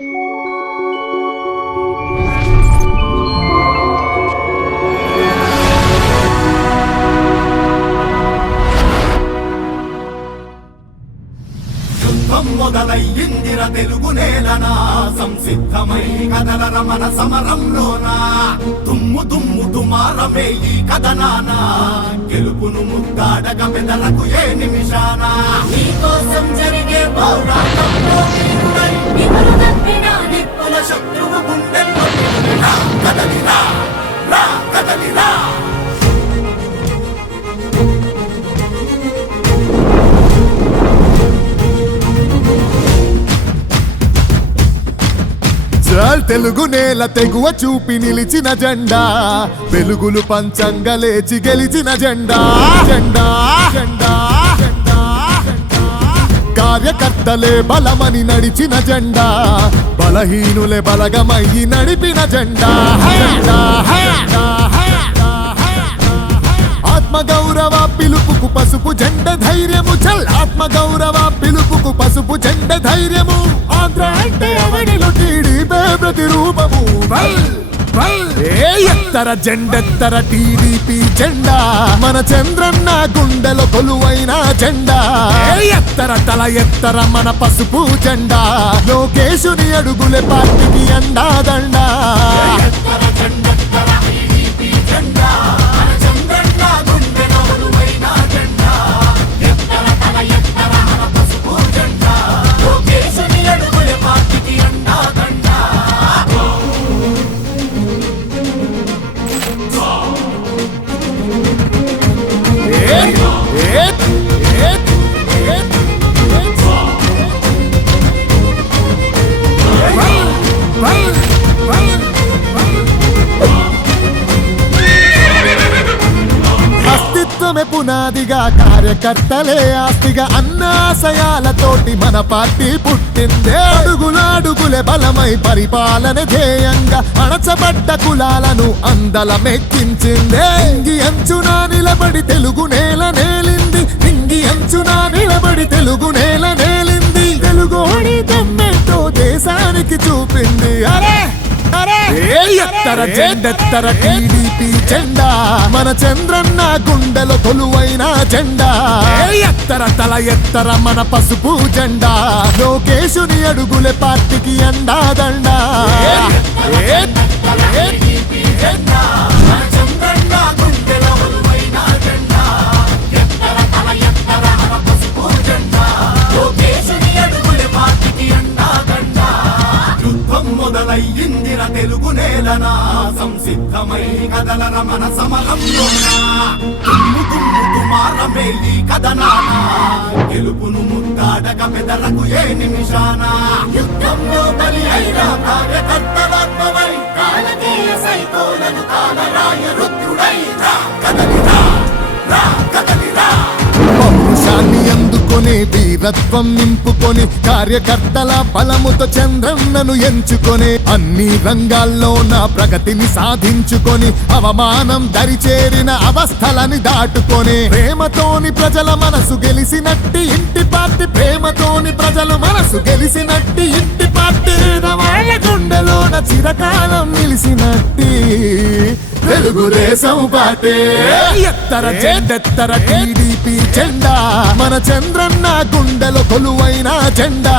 Música యుద్ధం మొదలయ్యిందిర తెలుగు నేలనా? సంసిద్ధమై కదలర మన సమరంలోనా? తుమ్ము తుమ్ము తుమారమే ఈ కథనానా? గెలుపును ముద్దాడగ పెదలకు ఏ నిమిషానా? నీకోసం జరిగే పోరాటంలో తెలుగు నేల తెగువ చూపి నిలిచిన జెండా. వెలుగులు పంచంగా లేచి గెలిచిన జెండా. జెండా జెండా కార్యకర్తలే బలమని నడిచిన జెండా. బలహీనులే బలగమయ్యి నడిపిన జెండా. ఆత్మగౌరవ పిలుపుకు పసుపు జెండ ధైర్యము చల్. ఆత్మగౌరవ పిలుపుకు పసుపు జెండ ధైర్యము. ఆంధ్ర అంటే ప్రతిరూపము ఏ ఎత్తర జెండెత్తర టీడీపీ జెండా? మన చంద్రన్న గుండెల కొలువైన జెండా. ఏ ఎత్తర తల ఎత్తర మన పసుపు జెండా? లోకేశుని అడుగులే పార్టీకి అండా అస్తిత్వమే పునాదిగా కార్యకర్తలే ఆస్తిగా అన్నాశయాలతోటి మన పార్టీ పుట్టిందే అడుగుల అడుగులే బలమై పరిపాలన ధ్యేయంగా అణచబడ్డ కులాలను అందల మెక్కించిందే అంచున నిలబడి తెలుగు నేల నేలింది. ఎత్తర జెండెత్తర టీడీపీ జెండా. మన చంద్రన్న గుండెల కొలువైన జెండా. ఎత్తర తల ఎత్తర మన పసుపు జెండా. లోకేశుని అడుగులే పార్టీకి అండా దండా జెండా. సంసిద్ధమై కదలర మన సమరంలోనా తుమ్ము తుమ్ము దుమారమే ఈ కథనానా? గెలుపును ముద్దాడక పెదలకు ఏ నిమిషానా? యుద్ధంలో బలి అయిన కార్యకర్త అందుకొని వీరత్వం నింపుకొని కార్యకర్తల బలముతో చంద్రన్నను ఎంచుకొని అన్ని రంగాల్లో నా ప్రగతిని సాధించుకొని అవమానం దరిచేరిన అవస్థలని దాటుకొని ప్రేమతోని ప్రజల మనసు గెలిసినట్టి ఇంటి పార్టీ ప్రేమతోని ప్రజల మనసు గెలిసినట్టి ఇంటి పార్టీ వాళ్ళ గుండెలోన చిరకాలం నిలిసినట్టి. తెలుగుదేశం పార్టీ. ఎత్తర జెండెత్తర టీడీపీ జెండా? మన చంద్రన్న గుండెలో కొలువైన జెండా.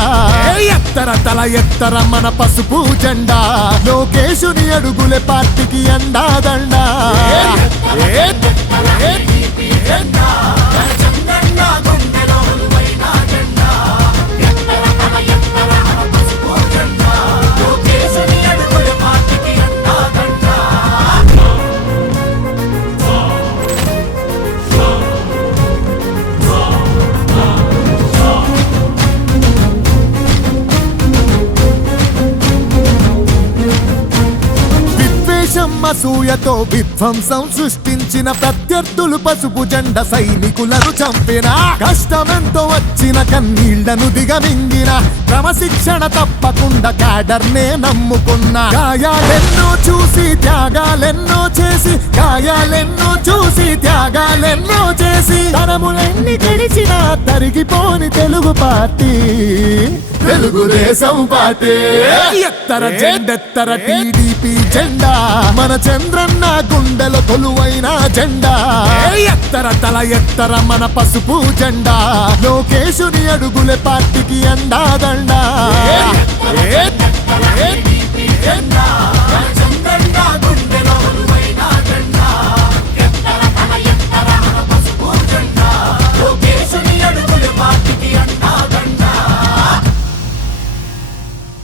ఎత్తర తల ఎత్తర మన పసుపు జెండా? లోకేశుని అడుగులే పార్టీకి అండా అసూయతో విధ్వంసం సృష్టించిన ప్రత్యర్థులు పసుపు జెండ సైనికులను చంపిన. కష్టమెంతో వచ్చిన కన్నీళ్ళను దిగమింగిన. క్రమశిక్షణ తప్పకుండా క్యాడర్నే నమ్ముకున్న. గాయాలెన్నో చూసి త్యాగాలెన్నో చేసి గాయాలెన్నో చూసి త్యాగాలెన్నో చేసి. అవమానములన్నీ గడిచిన తరిగిపోని తెలుగు పార్టీ. తెలుగుదేశం పార్టీ. ఎత్తర జెండెత్తర టీడీపీ జెండా. మన చంద్రన్న గుండెల కొలువైన జెండా. ఎత్తర తల ఎత్తర మన పసుపు జెండా. లోకేశుని అడుగులే పార్టీకి అండాదండా. జెండా